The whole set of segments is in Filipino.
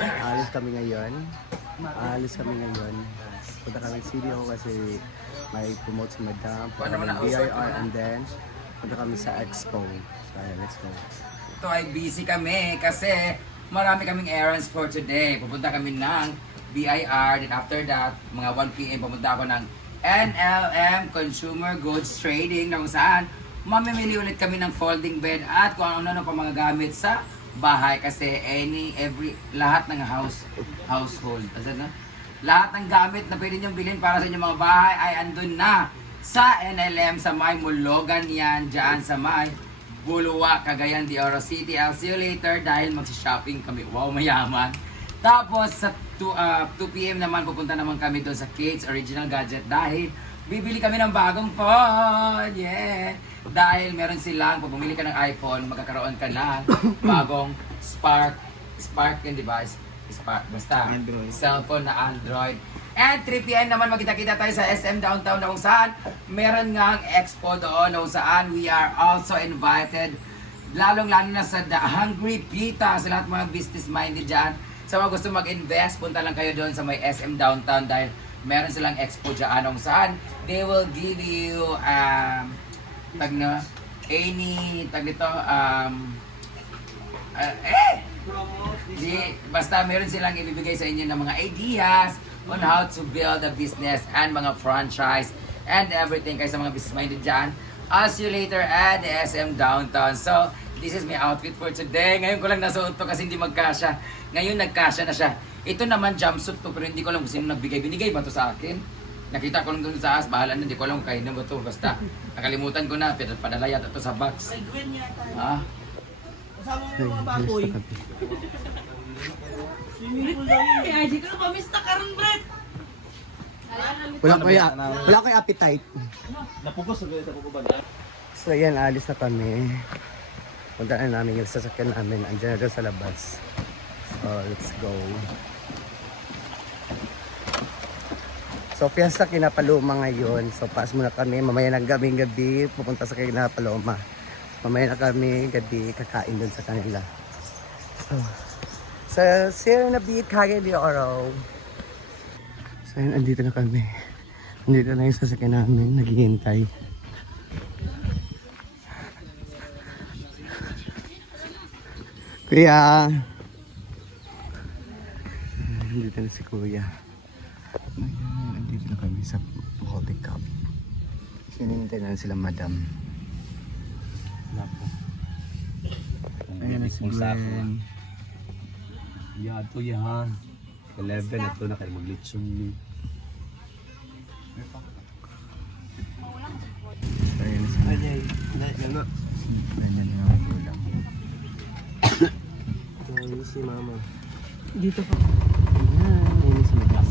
Alis kami ngayon. Punta kami CDO kasi may promote si Madam. Punta kami BIR and then punta kami sa Expo. So ayan, let's go. Ito ay busy kami kasi marami kaming errands for today. Pupunta kami ng BIR, then after that, mga 1 PM pupunta ako ng NLM Consumer Goods Trading na kung saan mamimili ulit kami ng folding bed at kung ano-ano pa mga gamit sa bahay kasi lahat ng household. Lahat ng gamit na pwede niyong bilhin para sa inyong mga bahay ay andun na sa NLM sa may Mulugan yan, dyan sa may Bulua, Cagayan de Oro City. I'll see you later dahil mag-shopping kami. Wow, mayaman. Tapos sa 2 PM naman pupunta naman kami doon sa Kate's Original Gadget dahil bibili kami ng bagong phone. Yeah! Dahil meron silang, pag bumili ka ng iPhone, magkakaroon ka ng bagong Spark yun, di ba? Spark, basta Android. Cellphone na Android. And 3 PM naman magkita-kita tayo sa SM Downtown na kung saan meron nga ang expo doon na kung saan we are also invited. Lalong-lalo na sa The Hungry Pita, sa lahat mga business-minded dyan. Sa mga gusto mag-invest, punta lang kayo doon sa may SM Downtown dahil meron silang expo dyan kung saan they will give you basta meron silang ibibigay sa inyo ng mga ideas on how to build a business and mga franchise and everything kayo sa mga business-minded dyan. I'll see you later at the SM Downtown. So, this is my outfit for today. Ngayon ko lang nasuot to kasi hindi magkasya. Ngayon nagkasya na siya. Ito naman jumpsuit to pero hindi ko alam kung sino nagbigay. Binigay ba to sa akin? Nakita ko lang doon sa as, bahala na, hindi ko alam kung kain na ba to. Basta, nakalimutan ko na, pero padala yata to sa box. Ay, Gwen yata. Ha? Kasama mo yung mga baboy. Swimming pool daw yun. Ay, di ka na pamista karon, Brett. Wala ko appetite. Napugos sa ganito ko ba? So ayan, alis na kami. Punta na namin yung sasakyan namin. Andiyan na doon sa labas. So let's go. So fiesta Kinapaloma ngayon. So pass muna kami. Mamaya ng gabi pupunta sa Kinapaloma. Mamaya na kami gabi kakain doon sa kanila. So see you in a bit, Cagayan de Oro. So ayan, andito na kami. Andito na yung sasakyan namin. Naghihintay. Kuya! Andito na si Kuya. Ayan, andito na kami sa holding cup. Sinintay na sila Madam. Ayan na si Gwen. Yan to yan. 11 na to na kayo maglitsyon ni. Ayan na si Gwen. Ayan na ang ulam. Ayan si Mama. Dito ka. Ayan si Madam.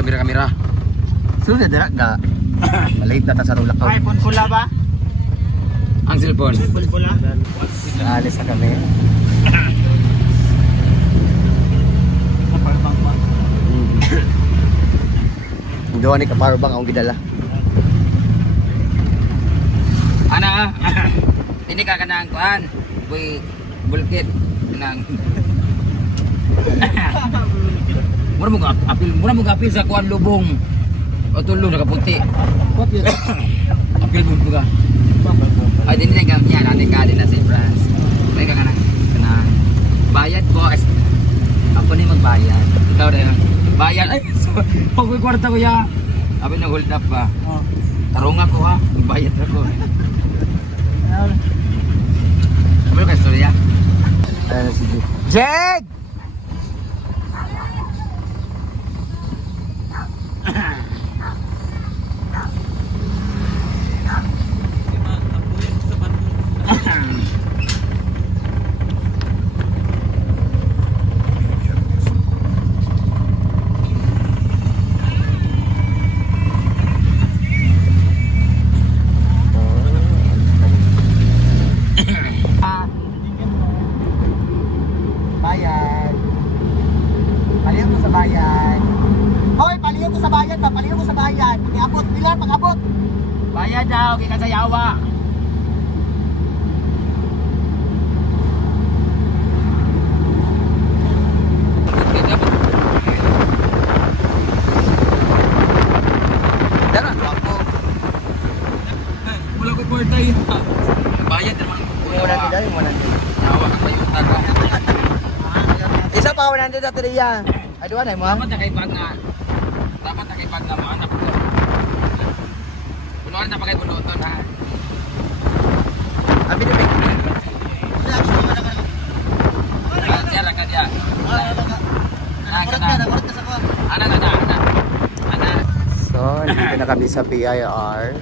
Kamera. Sunod na dira malate na ta sa tulak. iPhone pula ba? Ang cellphone. iPhone pula? Alis na kami. Naparbang ba? Doon ni kapowerbank akong gidala. Ana, ini ka kanang kuan. Boy, bulkit nang. Mura mo apil sa kuan lubong. O tulong nakaputi. Apil mo ka. Ay din nga niya natin ka din na si France. Ay ka kanang bayad ko ako ni magbayad. Ikaw rin bayad. Ay, pag kwarta ko ya. Abi na hold up pa. Tarong ako ha. Bayad ako. Ano ka istorya? Ayan na si Jeg! Bayan. Palihog ko sa bayan. Hoy, palihog ko sa bayan, Bayad. Pag-abot. Pilar, pag-abot. Bayad daw, kaya sa yawa. Dara. Ako. Wala ko porta yun. Bayad naman. Wala nila yung 100. Yawa ka tayo taga. Isa pa 100 na tiriya. Ay, doon ay mo. Dapat nakaipag nga. Dapat nakaipag nga mo, anak ko. Punuan na pa kayo bunuton, ha? Abi ni Big. Diyan lang ka diyan. Ana. So, dito na kami sa BIR.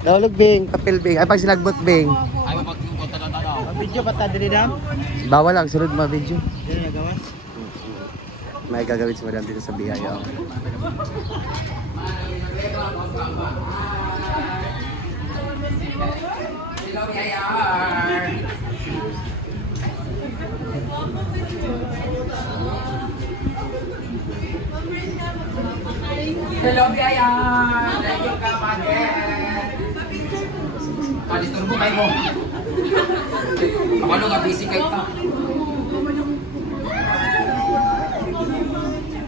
Nahulog Bing, kapil Bing. Ay, pag sinagbot Bing. Ay, mapaglugot na tanaw. Video ba ta diri dam? Bawal lang, sunod mga video. Dili nagawas. May gagawin si Madam dito sa BIR. Hello, BIR! Hello, BIR! Thank you, kapatid! Palisturbo kayo mo. Ako nga busy kayo ta.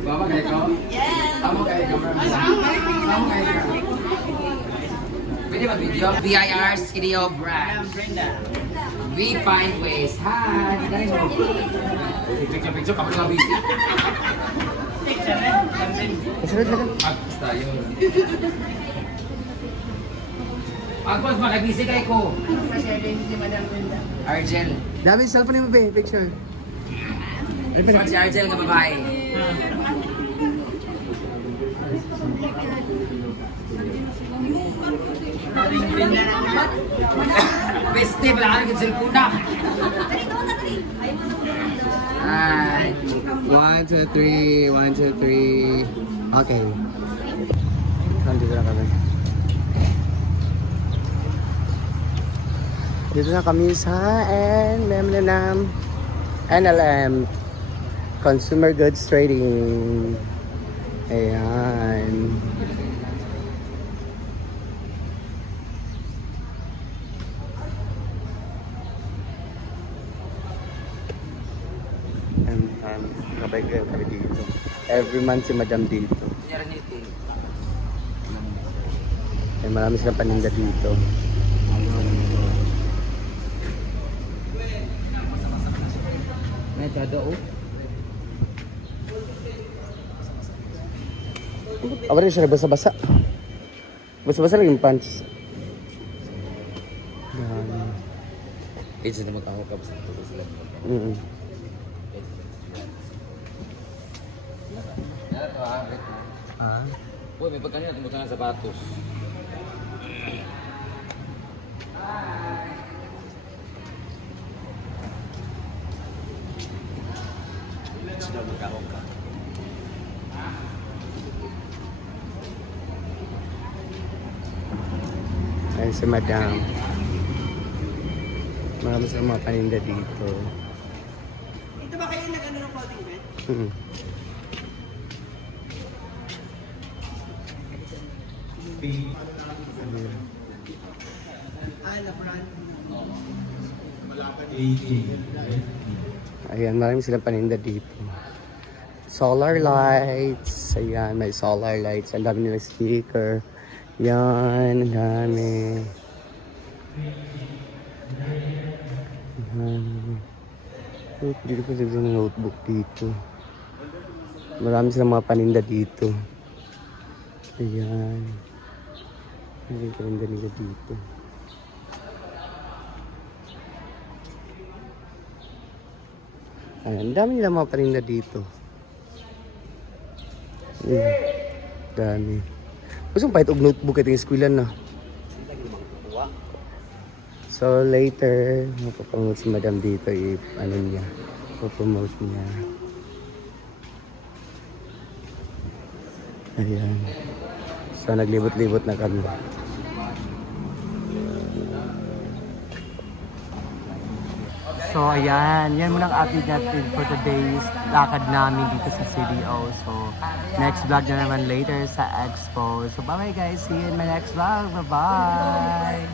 Baba kayo ko? Yes! Tama kayo ka, bro. Tama kayo ka. Pwede ba video? BIR Studio Branch. We find ways. Hi! Picture, kapag nga busy. Sunod na ka. Basta yun. Agpag makabisi kayo ko. Argel. Dami cellphone mo ba? Picture. Saan si Argel ka babae? Beste, wala ka rin cellphone na. Ay. 1, 2, 3. 1, 2, 3. Okay. Nandito na kami. Dito na kami sa NLM Consumer Goods Trading. Ayan. Kabay kayo kami dito. Every month si Madam dito. Ay, marami silang paninda dito. May tada o? Ako rin siya basa-basa. Basa-basa lang yung pants. Yan. Ito na mag-ako ka basta ito sila. Ah? Uy, may pagkanina tumutan ng sapatos. Ayan si Madam. Marami sa mga paninda dito. Ito ba kayo nag-ano ng clothing bed? Ayan, marami silang paninda dito. Solar lights. Ayan, may solar lights. Ang dami nila speaker. Yan, ang dami. Dito pa sila ng notebook dito. Marami silang mga paninda dito. Ayan. May paninda nila dito. Ayan, dami nila mga paninda dito. Ayan, dami. Gusto mong pahit og notebook at yung skwilan na. So later, mapapromote si Madam dito, ano niya, mapapromote niya. Ayan. So naglibot-libot na kami. So, ayan. Yan muna ang update natin for today's lakad namin dito sa CDO. So, next vlog na naman later sa Expo. So, bye-bye guys. See you in my next vlog. Bye-bye!